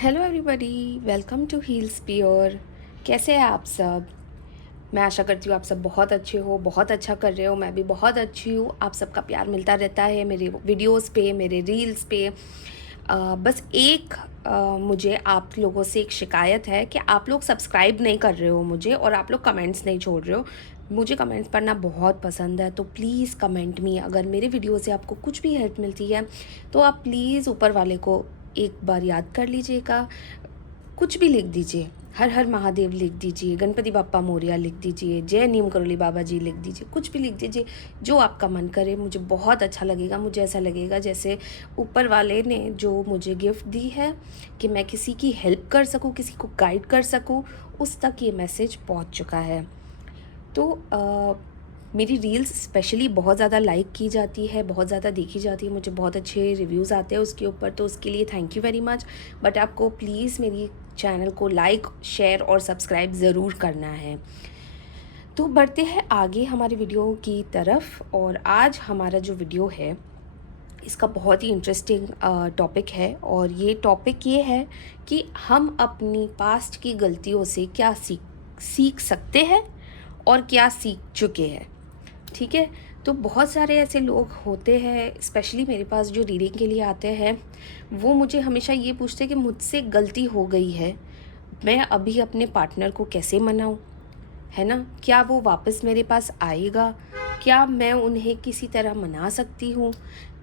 Hello everybody, welcome to Heals Pure. कैसे हैं आप सब? मैं आशा करती हूँ आप सब बहुत अच्छे हो, बहुत अच्छा कर रहे हो। मैं भी बहुत अच्छी हूँ। आप सबका प्यार मिलता रहता है मेरे वीडियोस पे, मेरे रील्स पे। बस एक मुझे आप लोगों से एक शिकायत है कि आप लोग सब्सक्राइब नहीं कर रहे हो मुझे, और आप लोग कमेंट्स नहीं छोड़ रहे हो। मुझे कमेंट्स पढ़ना बहुत पसंद है, तो प्लीज़ कमेंट मी। अगर मेरे वीडियो से आपको कुछ भी हेल्प मिलती है तो आप प्लीज़ ऊपर वाले को एक बार याद कर लीजिएगा। कुछ भी लिख दीजिए, हर हर महादेव लिख दीजिए, गणपति बाप्पा मोरया लिख दीजिए, जय नीम करोली बाबा जी लिख दीजिए, कुछ भी लिख दीजिए जो आपका मन करे। मुझे बहुत अच्छा लगेगा। मुझे ऐसा लगेगा जैसे ऊपर वाले ने जो मुझे गिफ्ट दी है कि मैं किसी की हेल्प कर सकूं, किसी को गाइड कर सकूं, उस तक ये मैसेज पहुंच चुका है। तो मेरी रील्स स्पेशली बहुत ज़्यादा लाइक की जाती है, बहुत ज़्यादा देखी जाती है। मुझे बहुत अच्छे रिव्यूज़ आते हैं उसके ऊपर, तो उसके लिए thank you very much. But आपको प्लीज़ मेरी चैनल को लाइक, शेयर और सब्सक्राइब ज़रूर करना है। तो बढ़ते हैं आगे हमारे वीडियो की तरफ। और आज हमारा जो वीडियो है इसका बहुत ही इंटरेस्टिंग टॉपिक है। और ये टॉपिक ये है कि हम अपनी पास्ट की गलतियों से क्या सीख सकते हैं और क्या सीख चुके हैं। ठीक है। तो बहुत सारे ऐसे लोग होते हैं, स्पेशली मेरे पास जो रीडिंग के लिए आते हैं, वो मुझे हमेशा ये पूछते हैं कि मुझसे गलती हो गई है, मैं अभी अपने पार्टनर को कैसे मनाऊं, है ना? क्या वो वापस मेरे पास आएगा? क्या मैं उन्हें किसी तरह मना सकती हूँ?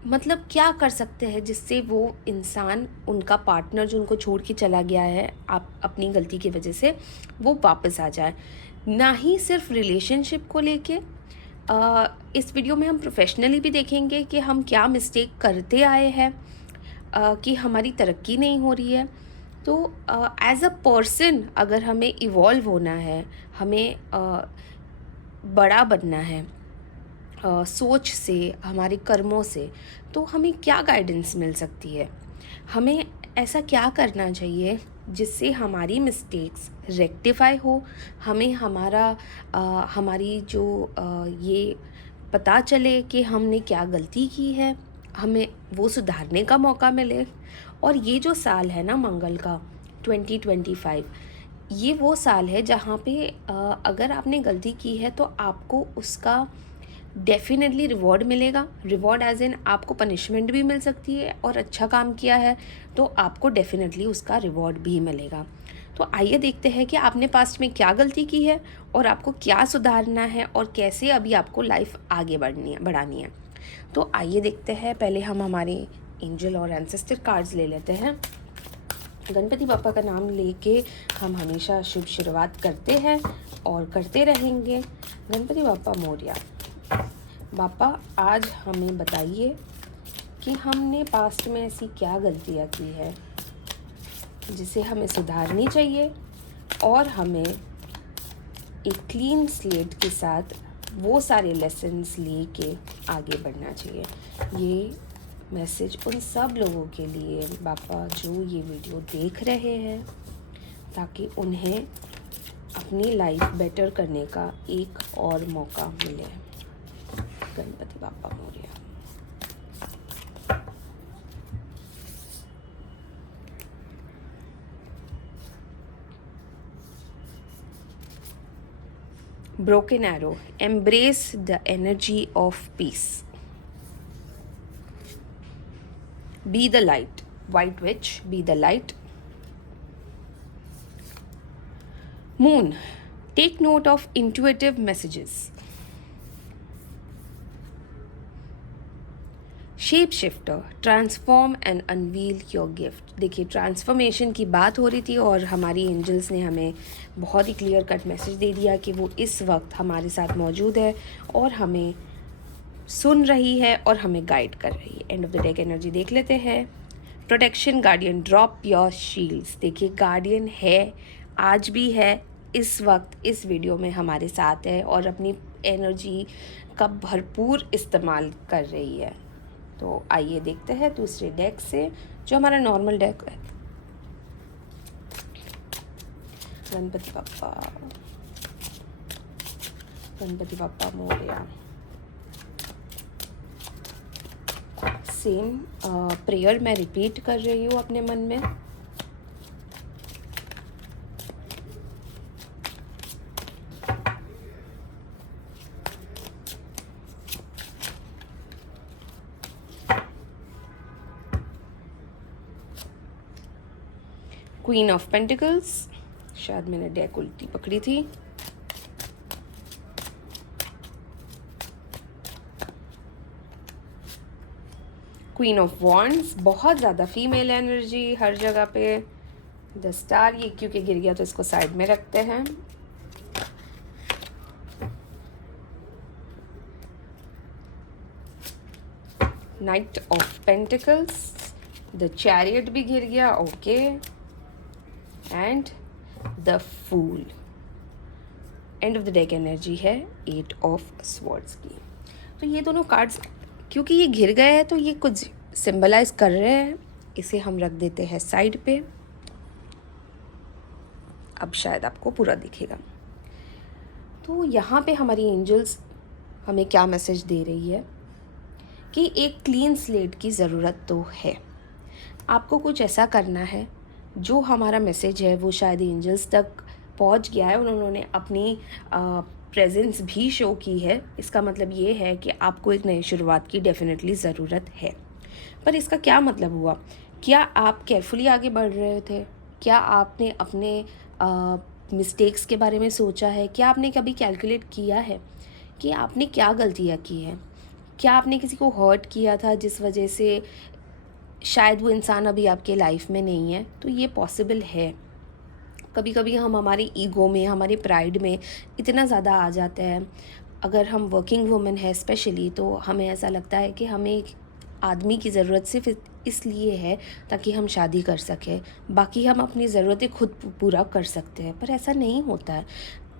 मतलब क्या कर सकते हैं जिससे वो इंसान, उनका पार्टनर जो उनको छोड़ के चला गया है आप अपनी गलती की वजह से, वो वापस आ जाए। ना ही सिर्फ रिलेशनशिप को लेके, इस वीडियो में हम प्रोफेशनली भी देखेंगे कि हम क्या मिस्टेक करते आए हैं, कि हमारी तरक्की नहीं हो रही है। तो एज अ पर्सन अगर हमें इवॉल्व होना है, हमें बड़ा बनना है, सोच से, हमारे कर्मों से, तो हमें क्या गाइडेंस मिल सकती है? हमें ऐसा क्या करना चाहिए जिससे हमारी मिस्टेक्स रेक्टिफाई हो, हमें हमारी जो ये पता चले कि हमने क्या गलती की है, हमें वो सुधारने का मौका मिले। और ये जो साल है ना मंगल का, 2025, ये वो साल है जहाँ पे अगर आपने गलती की है तो आपको उसका डेफिनेटली रिवॉर्ड मिलेगा। रिवॉर्ड एज इन आपको पनिशमेंट भी मिल सकती है, और अच्छा काम किया है तो आपको डेफिनेटली उसका रिवॉर्ड भी मिलेगा। तो आइए देखते हैं कि आपने पास्ट में क्या गलती की है और आपको क्या सुधारना है, और कैसे अभी आपको लाइफ आगे बढ़ानी है। तो आइए देखते हैं। पहले हम हमारे एंजल और एंसेस्टर कार्ड्स ले लेते हैं। गणपति बापा का नाम लेके हम हमेशा शुभ शुरुआत करते हैं और करते रहेंगे। गणपति बापा मोरया। बापा, आज हमें बताइए कि हमने पास्ट में ऐसी क्या गलतियाँ की है जिसे हमें सुधारनी चाहिए, और हमें एक क्लीन स्लेट के साथ वो सारे लेसन्स लेके आगे बढ़ना चाहिए। ये मैसेज उन सब लोगों के लिए बापा जो ये वीडियो देख रहे हैं, ताकि उन्हें अपनी लाइफ बेटर करने का एक और मौका मिले। गणपति बापा Morya. Broken arrow. Embrace the energy of peace. Be the light. White witch. Be the light. Moon. Take note of intuitive messages. Shape shifter, transform and unveil your gift. देखिए, ट्रांसफॉर्मेशन की बात हो रही थी और हमारी एंजल्स ने हमें बहुत ही क्लियर कट मैसेज दे दिया कि वो इस वक्त हमारे साथ मौजूद है और हमें सुन रही है और हमें गाइड कर रही है। And of the deck energy देख लेते हैं। Protection guardian, drop your shields. देखिए, गार्डियन है, आज भी है, इस वक्त इस वीडियो में हमारे साथ है और अपनी एनर्जी का भरपूर इस्तेमाल कर रही है। तो आइए देखते हैं दूसरे डेक से, जो हमारा नॉर्मल डेक है। गणपति बाप्पा, गणपति बाप्पा मोरया। सेम प्रेयर मैं रिपीट कर रही हूँ अपने मन में। क्वीन ऑफ पेंटिकल्स, शायद मैंने डेक उल्टी पकड़ी थी। क्वीन ऑफ वॉन्ड्स, बहुत ज़्यादा फीमेल एनर्जी हर जगह पे। द स्टार, ये क्योंकि गिर गया तो इसको साइड में रखते हैं। Knight of pentacles, the chariot भी गिर गया, okay. And the fool. End of the deck energy है 8 ऑफ स्वॉर्ड्स की। तो ये दोनों कार्ड्स क्योंकि ये घिर गए हैं तो ये कुछ सिंबलाइज कर रहे हैं। इसे हम रख देते हैं साइड पे। अब शायद आपको पूरा दिखेगा। तो यहाँ पे हमारी एंजल्स हमें क्या मैसेज दे रही है कि एक क्लीन स्लेट की ज़रूरत तो है। आपको कुछ ऐसा करना है जो हमारा मैसेज है वो शायद एंजल्स तक पहुंच गया है, उन्होंने अपनी प्रेजेंस भी शो की है। इसका मतलब ये है कि आपको एक नई शुरुआत की डेफिनेटली ज़रूरत है। पर इसका क्या मतलब हुआ? क्या आप केयरफुली आगे बढ़ रहे थे? क्या आपने अपने मिस्टेक्स के बारे में सोचा है? क्या आपने कभी कैलकुलेट किया है कि आपने क्या गलतियाँ की हैं? क्या आपने किसी को हर्ट किया था जिस वजह से शायद वो इंसान अभी आपके लाइफ में नहीं है? तो ये पॉसिबल है। कभी कभी हम हमारे ईगो में, हमारे प्राइड में इतना ज़्यादा आ जाते हैं। अगर हम वर्किंग वुमेन है स्पेशली, तो हमें ऐसा लगता है कि हमें एक आदमी की ज़रूरत सिर्फ इसलिए है ताकि हम शादी कर सकें, बाकी हम अपनी ज़रूरतें खुद पूरा कर सकते हैं। पर ऐसा नहीं होता है।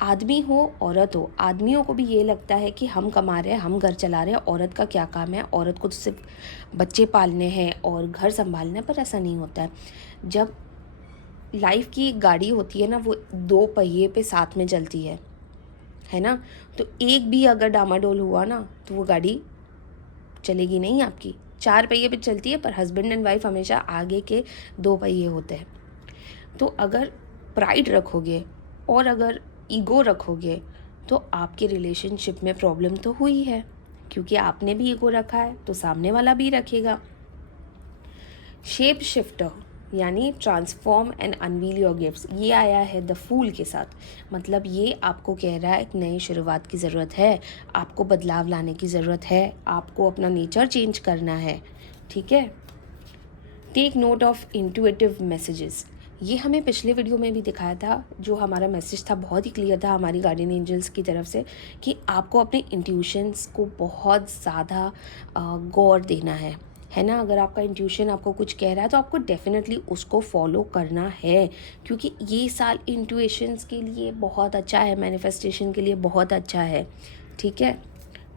आदमी हो औरत हो, आदमियों को भी ये लगता है कि हम कमा रहे हैं, हम घर चला रहे हैं, औरत का क्या काम है, औरत को तो सिर्फ बच्चे पालने हैं और घर संभालना है। पर ऐसा नहीं होता है। जब लाइफ की एक गाड़ी होती है ना, वो 2 पहिए पे साथ में चलती है ना। तो एक भी अगर डामाडोल हुआ ना तो वो गाड़ी चलेगी नहीं आपकी। 4 पहिए पे चलती है, पर हस्बैंड एंड वाइफ हमेशा आगे के 2 पहिए होते हैं। तो अगर प्राइड रखोगे और अगर ईगो रखोगे तो आपके रिलेशनशिप में प्रॉब्लम तो हुई है, क्योंकि आपने भी ईगो रखा है तो सामने वाला भी रखेगा। शेप शिफ्टर यानी transform and unveil your gifts, ये आया है द फूल के साथ। मतलब ये आपको कह रहा है एक नई शुरुआत की ज़रूरत है, आपको बदलाव लाने की ज़रूरत है, आपको अपना नेचर चेंज करना है। ठीक है। Take note of intuitive messages, ये हमें पिछले वीडियो में भी दिखाया था। जो हमारा मैसेज था बहुत ही क्लियर था हमारी गार्डियन एंजल्स की तरफ से कि आपको अपने इंट्यूशंस को बहुत ज़्यादा गौर देना है ना। अगर आपका इंट्यूशन आपको कुछ कह रहा है तो आपको डेफिनेटली उसको फॉलो करना है, क्योंकि ये साल इंट्यूशंस के लिए बहुत अच्छा है, मैनिफेस्टेशन के लिए बहुत अच्छा है। ठीक है।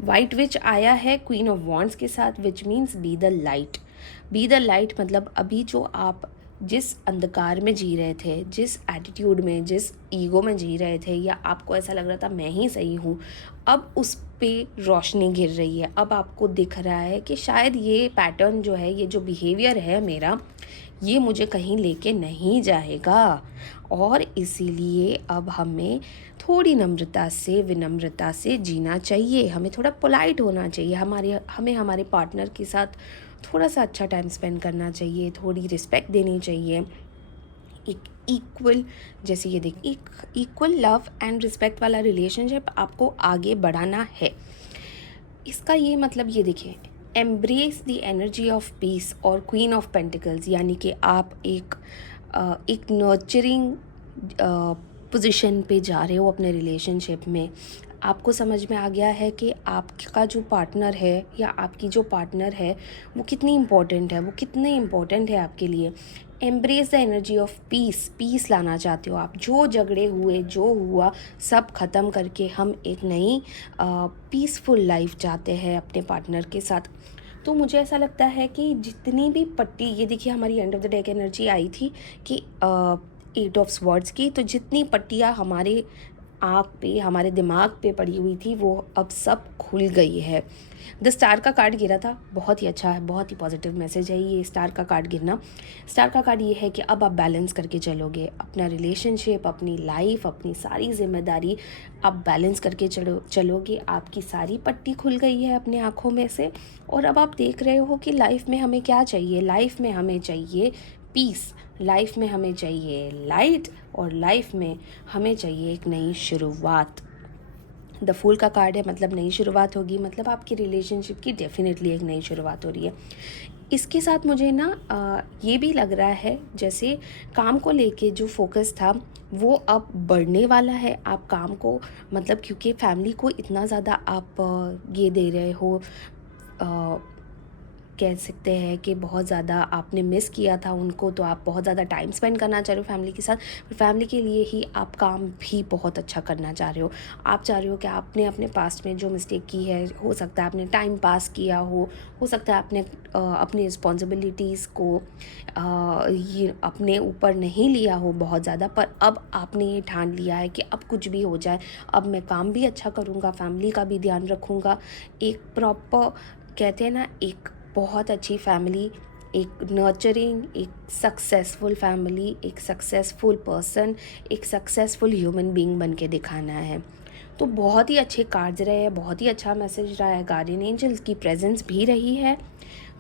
वाइट विच आया है क्वीन ऑफ वॉन्ड्स के साथ, which means be the light. Be the light मतलब अभी जो आप जिस अंधकार में जी रहे थे, जिस एटीट्यूड में, जिस ईगो में जी रहे थे, या आपको ऐसा लग रहा था मैं ही सही हूँ, अब उस पे रोशनी गिर रही है। अब आपको दिख रहा है कि शायद ये पैटर्न जो है, ये जो बिहेवियर है मेरा, ये मुझे कहीं लेके नहीं जाएगा। और इसीलिए अब हमें थोड़ी नम्रता से, विनम्रता से जीना चाहिए। हमें थोड़ा पोलाइट होना चाहिए। हमें हमारे पार्टनर के साथ थोड़ा सा अच्छा टाइम स्पेंड करना चाहिए, थोड़ी रिस्पेक्ट देनी चाहिए। एक इक्वल, जैसे ये देख, एक इक्वल लव एंड रिस्पेक्ट वाला रिलेशनशिप आपको आगे बढ़ाना है। इसका ये मतलब ये देखिए, embrace the energy of piece और क्वीन ऑफ पेंटिकल्स, यानी कि आप एक नर्चरिंग पोजीशन पे जा रहे हो अपने रिलेशनशिप में। आपको समझ में आ गया है कि आपका जो पार्टनर है या आपकी जो पार्टनर है वो कितनी इम्पोर्टेंट है, वो कितने इम्पोर्टेंट है आपके लिए। Embrace the energy of peace, peace लाना चाहते हो आप। जो झगड़े हुए, जो हुआ, सब ख़त्म करके हम एक नई पीसफुल लाइफ चाहते हैं अपने पार्टनर के साथ। तो मुझे ऐसा लगता है कि जितनी भी पट्टी, ये देखिए हमारी end of the deck energy आई थी कि 8 ऑफ स्वॉर्ड्स की, तो जितनी पट्टियाँ हमारे आँख पे, हमारे दिमाग पे पड़ी हुई थी, वो अब सब खुल गई है। द स्टार का कार्ड गिरा था, बहुत ही अच्छा है, बहुत ही पॉजिटिव मैसेज है ये स्टार का कार्ड गिरना। स्टार का कार्ड ये है कि अब आप बैलेंस करके चलोगे अपना रिलेशनशिप, अपनी लाइफ, अपनी सारी जिम्मेदारी आप बैलेंस करके चलोगे। आपकी सारी पट्टी खुल गई है अपने आँखों में से, और अब आप देख रहे हो कि लाइफ में हमें क्या चाहिए। लाइफ में हमें चाहिए पीस, लाइफ में हमें चाहिए लाइट, और लाइफ में हमें चाहिए एक नई शुरुआत। द फूल का कार्ड है, मतलब नई शुरुआत होगी, मतलब आपकी रिलेशनशिप की डेफिनेटली एक नई शुरुआत हो रही है। इसके साथ मुझे ना ये भी लग रहा है जैसे काम को लेके जो फोकस था वो अब बढ़ने वाला है। आप काम को, मतलब क्योंकि फैमिली को इतना ज़्यादा आप ये दे रहे हो, अ, कह सकते हैं कि बहुत ज़्यादा आपने मिस किया था उनको, तो आप बहुत ज़्यादा टाइम स्पेंड करना चाह रहे हो फैमिली के साथ। फैमिली के लिए ही आप काम भी बहुत अच्छा करना चाह रहे हो। आप चाह रहे हो कि आपने अपने पास्ट में जो मिस्टेक की है, हो सकता है आपने टाइम पास किया हो सकता है आपने अपनी रिस्पॉन्सिबिलिटीज़ को ये अपने ऊपर नहीं लिया हो बहुत ज़्यादा, पर अब आपने ये ठान लिया है कि अब कुछ भी हो जाए, अब मैं काम भी अच्छा करूँगा, फैमिली का भी ध्यान रखूँगा। एक प्रॉपर, कहते हैं ना, एक बहुत अच्छी फैमिली, एक नर्चरिंग, एक सक्सेसफुल फैमिली, एक सक्सेसफुल पर्सन, एक सक्सेसफुल ह्यूमन बीइंग बन के दिखाना है। तो बहुत ही अच्छे कार्ड्स रहे हैं, बहुत ही अच्छा मैसेज रहा है, गार्डियन एंजल्स की प्रेजेंस भी रही है।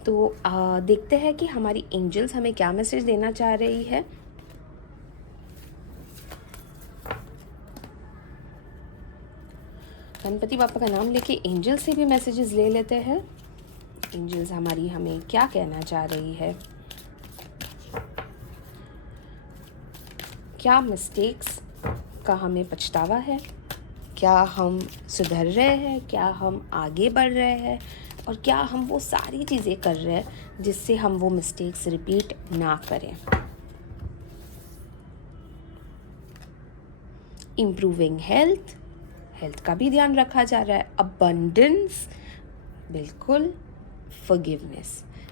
तो देखते हैं कि हमारी एंजल्स हमें क्या मैसेज देना चाह रही है। गणपति बापा का नाम लेके एंजल्स से भी मैसेजेस ले लेते हैं। एंजल्स हमारी हमें क्या कहना चाह रही है, क्या मिस्टेक्स का हमें पछतावा है, क्या हम सुधर रहे हैं, क्या हम आगे बढ़ रहे हैं, और क्या हम वो सारी चीज़ें कर रहे हैं जिससे हम वो मिस्टेक्स रिपीट ना करें। इम्प्रूविंग हेल्थ, हेल्थ का भी ध्यान रखा जा रहा है। अबंडेंस, बिल्कुल। फॉरगिवनेस,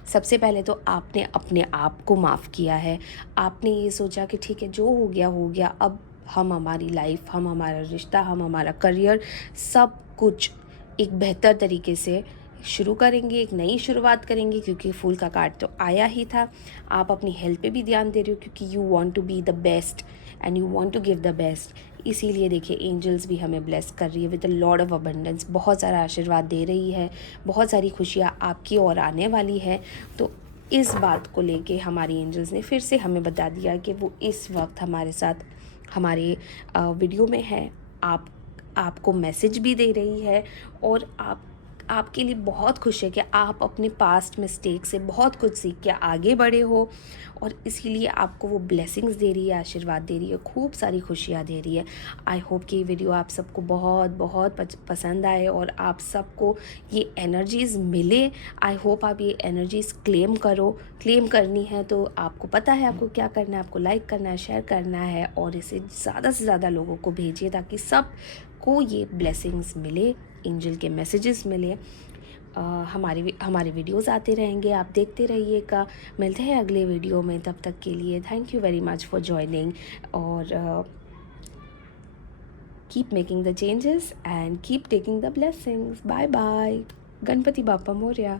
सबसे पहले तो आपने अपने आप को माफ़ किया है। आपने ये सोचा कि ठीक है, जो हो गया, अब हम हमारी लाइफ, हम हमारा रिश्ता, हम हमारा करियर, सब कुछ एक बेहतर तरीके से शुरू करेंगे, एक नई शुरुआत करेंगे, क्योंकि फूल का कार्ड तो आया ही था। आप अपनी हेल्थ पे भी ध्यान दे रहे हो क्योंकि you want to be the best and you want to give the best. इसीलिए देखिए एंजल्स भी हमें ब्लेस कर रही है with a lord of abundance, बहुत सारा आशीर्वाद दे रही है, बहुत सारी खुशियाँ आपकी ओर आने वाली है। तो इस बात को लेके हमारी एंजल्स ने फिर से हमें बता दिया कि वो इस वक्त हमारे साथ हमारे वीडियो में है। आपको मैसेज भी दे रही है, और आपके लिए बहुत खुश है कि आप अपने पास्ट मिस्टेक से बहुत कुछ सीख के आगे बढ़े हो, और इसीलिए आपको वो ब्लेसिंग्स दे रही है, आशीर्वाद दे रही है, खूब सारी खुशियाँ दे रही है। आई होप कि ये वीडियो आप सबको बहुत बहुत पसंद आए और आप सबको ये एनर्जीज़ मिले। आई होप आप ये एनर्जीज़ क्लेम करनी है तो आपको पता है आपको क्या करना है। आपको लाइक करना है, शेयर करना है, और इसे ज़्यादा से ज़्यादा लोगों को भेजिए ताकि सब को ये ब्लेसिंग्स मिले, एंजल के मैसेजेस मिले। हमारे वीडियोस आते रहेंगे, आप देखते रहिएगा। मिलते हैं अगले वीडियो में, तब तक के लिए thank you very much for joining, और keep making the changes and keep taking the blessings. Bye bye. Ganpati Bappa Morya.